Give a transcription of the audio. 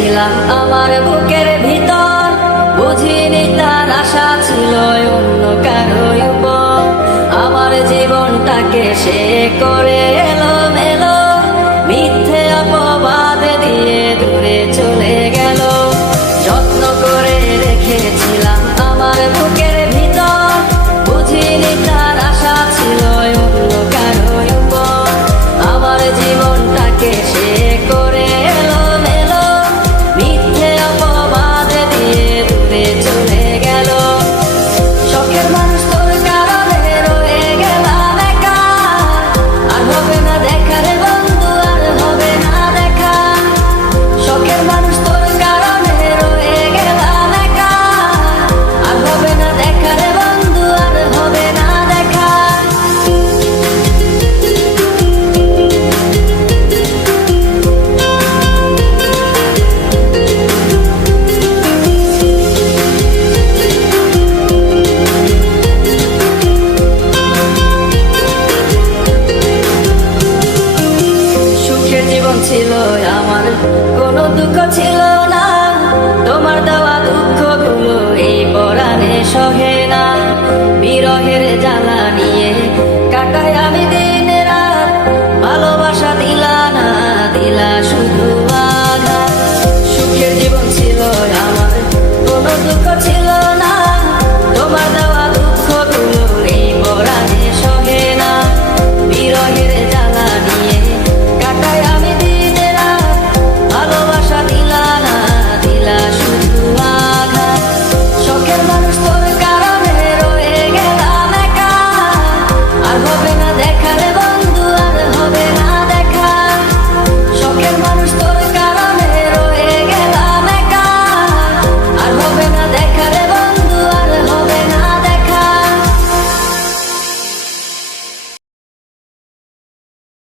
রেখেছিলাম আমার বুকের ভিতর, বুঝিনি তার আশা ছিল অন্য কারো উপর। আমার জীবনটাকে সে করে এলোমেলো, মিথ্যে অপবাদ দিয়ে দূরে চলে গেল। যত্ন করে রেখেছিলাম আমার বুকের ভিতর, বুঝিনি তার আশা ছিল অন্য কারো উপর। আমার জীবনটাকে সে করে এলোমেলো, মিথ্যে অপবাদ দিয়ে দূরে চলে গেল। শখের মানুষ তোর কারণে রয়ে গেলাম একা, আর হবে না দেখা রে বন্ধু, আর হবে না দেখা। শখের মানুষ তোর কারণে রয়ে গেলাম একা, আর হবে না দেখা রে বন্ধু, আর হবে না দেখা। সুখের জীবন ছিল আমার, কোনো দুঃখ ছিল